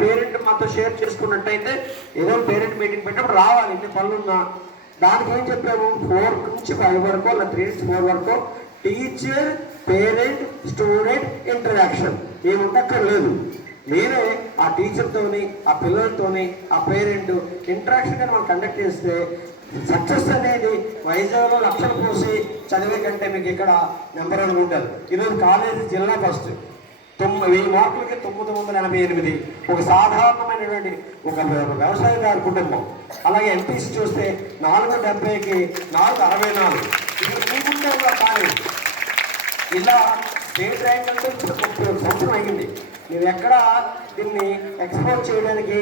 Parent మాతో share చేసుకున్నట్టయితే ఏదో పేరెంట్ మీటింగ్ పెట్టినప్పుడు రావాలి, ఎన్ని పనులున్నా. దానికి ఏం చెప్పాము, 4 నుంచి 5 వరకు, అలా 3 నుంచి 4 వరకు టీచర్ పేరెంట్ స్టూడెంట్ ఇంటరాక్షన్ ఏమి ఉండక్కర్లేదు. మీరే ఆ టీచర్తోని, ఆ పిల్లలతోని, ఆ పేరెంట్ ఇంటరాక్షన్ కానీ మనం కండక్ట్ చేస్తే సక్సెస్ అనేది వైజాగ్లో లక్షలు పోసి చదివే కంటే మీకు ఇక్కడ నెంబర్ 1 ఉంటుంది. ఈరోజు కాలేజీ జిల్లా ఫస్ట్ 1000 మార్కులకి 988, ఒక సాధారణమైనటువంటి ఒక వ్యవసాయదారు కుటుంబం. అలాగే ఎంపీసీ చూస్తే 470కి 464. ఇది మీకుంటే కూడా కాలేదు. ఇలా స్టేట్ ర్యాంక్ అంటే ఇప్పుడు 31 సంవత్సరం అయ్యింది. మేము ఎక్కడ దీన్ని ఎక్స్పోర్ట్ చేయడానికి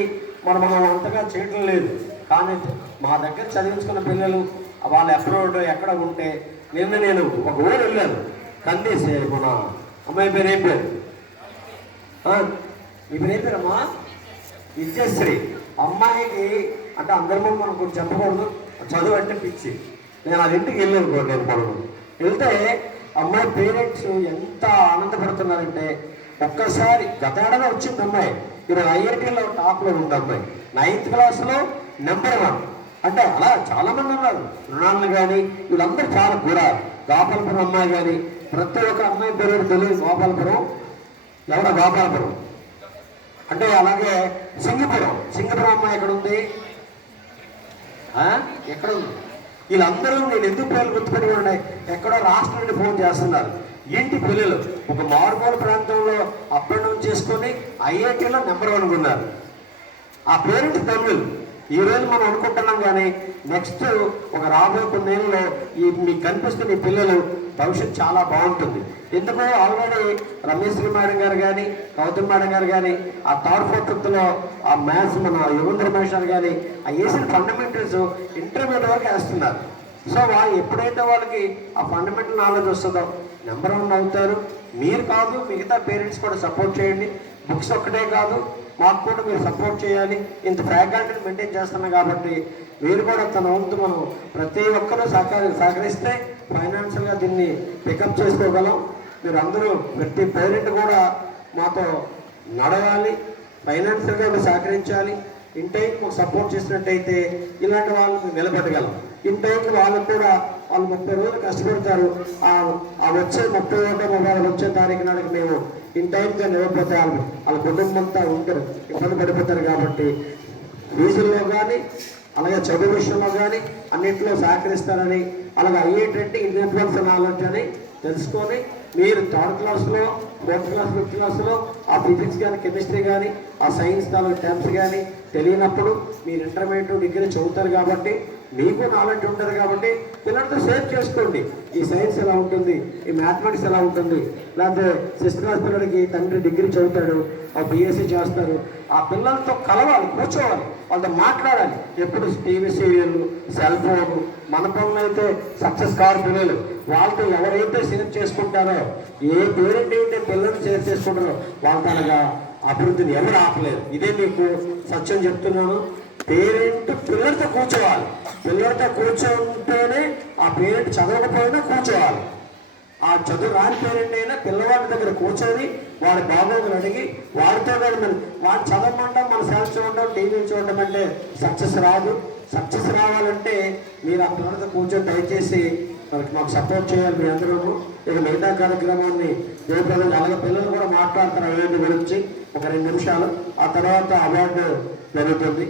మనం అంతగా చేయడం లేదు. కానీ మా దగ్గర చదివించుకున్న పిల్లలు వాళ్ళు అబ్రాడ్ ఎక్కడ ఉంటే, నేను ఒక ఊరు వెళ్ళాను, కందేసి మన అమ్మాయి పేరు ఏం పేరు, మీ పేరు ఏం పేరమ్మా, విద్యశ్రీ. అమ్మాయికి అంటే అందరి ముందు మనం కొంచెం చెప్పకూడదు, చదువు అంటే పిచ్చి. నేను అది ఇంటికి వెళ్ళాను, నేను పనులు వెళ్తే అమ్మాయి పేరెంట్స్ ఎంత ఆనందపడుతున్నారంటే, ఒక్కసారి గత ఏడాది వచ్చింది అమ్మాయి, ఇప్పుడు ఐఐటీలో టాప్లో ఉంది అమ్మాయి, 9th క్లాస్లో నెంబర్ 1. అంటే అలా చాలామంది ఉన్నారు, రుణాలను కానీ వీళ్ళందరూ చాలా కూడా. గోపాలపురం అమ్మాయి కానీ, ప్రతి ఒక్క అమ్మాయి పేరు తెలియదు. గోపాలపురం ఎవడ గోపాలపురం అంటే, అలాగే సింగపురం అమ్మాయి ఎక్కడ ఉంది, ఎక్కడ ఉంది? వీళ్ళందరూ నేను ఎందుకు పేర్లు గుర్తుపెట్టి ఉన్నాయి, ఎక్కడో రాష్ట్రం నుండి ఫోన్ చేస్తున్నారు. ఏంటి పిల్లలు ఒక మారుమూల ప్రాంతంలో అప్ అండ్ డౌన్ చేసుకొని ఐఐటీలో నెంబర్ 1 ఉన్నారు. ఆ పేరెంట్ తమిళ్. ఈరోజు మనం అనుకుంటున్నాం, కానీ నెక్స్ట్ ఒక రాబోయే కొన్నేళ్ళలో మీకు కనిపిస్తున్న ఈ పిల్లలు భవిష్యత్తు చాలా బాగుంటుంది. ఎందుకో ఆల్రెడీ రమేశ్వరి మేడం గారు కానీ, గౌతమ్ మేడం గారు కానీ, ఆ 3rd 4th ఆ మ్యాథ్స్ మన యుగంధర రమేష్ గారు కానీ ఆ వేసిన ఫండమెంటల్స్ ఇంటర్మీడియట్ వరకు వేస్తున్నారు. సో వాళ్ళు ఎప్పుడైతే వాళ్ళకి ఆ ఫండమెంటల్ నాలెడ్జ్ వస్తుందో నెంబర్ 1 అవుతారు. మీరు కాదు, మిగతా పేరెంట్స్ కూడా సపోర్ట్ చేయండి. బుక్స్ ఒక్కటే కాదు, మాకు కూడా మీరు సపోర్ట్ చేయాలి. ఇంత ఫ్యాకల్టీని మెయింటైన్ చేస్తున్నాం కాబట్టి మీరు కూడా తన వంతు మనం ప్రతి ఒక్కరూ సహకరిస్తే ఫైనాన్షియల్గా దీన్ని పికప్ చేసుకోగలం. మీరు అందరూ ప్రతి పేరెంట్ కూడా మాతో నడవాలి, ఫైనాన్షియల్గా మీరు సహకరించాలి. ఇన్ టైంకి సపోర్ట్ చేసినట్టయితే ఇలాంటి వాళ్ళని నిలబెట్టగలం. ఇన్ టైంకి వాళ్ళకు కూడా వాళ్ళు 30 రోజులు కష్టపడతారు. ఆ వచ్చే 31 వచ్చే తారీఖు నాటికి మేము ఇన్ టైంగా నిలబడిపోతే వాళ్ళ కుటుంబం అంతా ఉంటారు, ఇబ్బంది పడిపోతారు. కాబట్టి ఫీజుల్లో కానీ, అలాగే చదువు విషయంలో కానీ అన్నింటిలో సహకరిస్తారని, అలాగే అయ్యేటట్టు ఇన్ఫ్లుయెన్స్ నాలెడ్జ్ అని తెలుసుకొని మీరు 3rd క్లాస్లో, 4th క్లాస్, 5th క్లాస్లో ఆ ఫిజిక్స్ కానీ, కెమిస్ట్రీ కానీ, ఆ సైన్స్ తాలూకు టర్మ్స్ కానీ తెలియనప్పుడు మీరు ఇంటర్మీడియట్, డిగ్రీ చదువుతారు కాబట్టి మీకు నాలెడ్జ్ ఉంటుంది. కాబట్టి పిల్లలతో షేర్ చేసుకోండి, ఈ సైన్స్ ఎలా ఉంటుంది, ఈ మ్యాథమెటిక్స్ ఎలా ఉంటుంది. లేకపోతే 6th క్లాస్ పిల్లడికి తండ్రి డిగ్రీ చదువుతాడు, ఆ బీఎస్సీ చేస్తారు. ఆ పిల్లలతో కలవాలి, కూర్చోవాలి, వాళ్ళతో మాట్లాడాలి. ఎప్పుడు టీవీ సీరియళ్ళు, సెల్ ఫోన్, మన పనులు అయితే సక్సెస్ కారు పిల్లలు. వాళ్ళతో ఎవరైతే షేర్ చేసుకుంటారో, ఏ పేరెంట్ అయితే పిల్లల్ని షేర్ చేసుకుంటారో వాళ్ళ తనగా అభివృద్ధిని ఎవరు ఆపలేరు. ఇదే మీకు సత్యం చెప్తున్నాను. పేరెంట్ పిల్లలతో కూర్చోవాలి, పిల్లలతో కూర్చుంటేనే ఆ పేరెంట్ చదవకపోయినా కూర్చోవాలి. ఆ చదువు రాని పేరెంట్ అయినా పిల్లవాడి దగ్గర కూర్చొని వాడి బాగోగులు అడిగి వాడితో వాడు చదవమంటాం, మన సెల్స్ చూడడం, టీవీ చూడడం అంటే సక్సెస్ రాదు. సక్సెస్ రావాలంటే మీరు ఆ పిల్లలతో కూర్చొని దయచేసి మాకు సపోర్ట్ చేయాలి మీ అందరూ. ఇక మిగతా కార్యక్రమాన్ని రేపు అలాగే పిల్లలు కూడా మాట్లాడతారు అవార్డు గురించి ఒక 2 నిమిషాలు. ఆ తర్వాత అవార్డు జరుగుతుంది.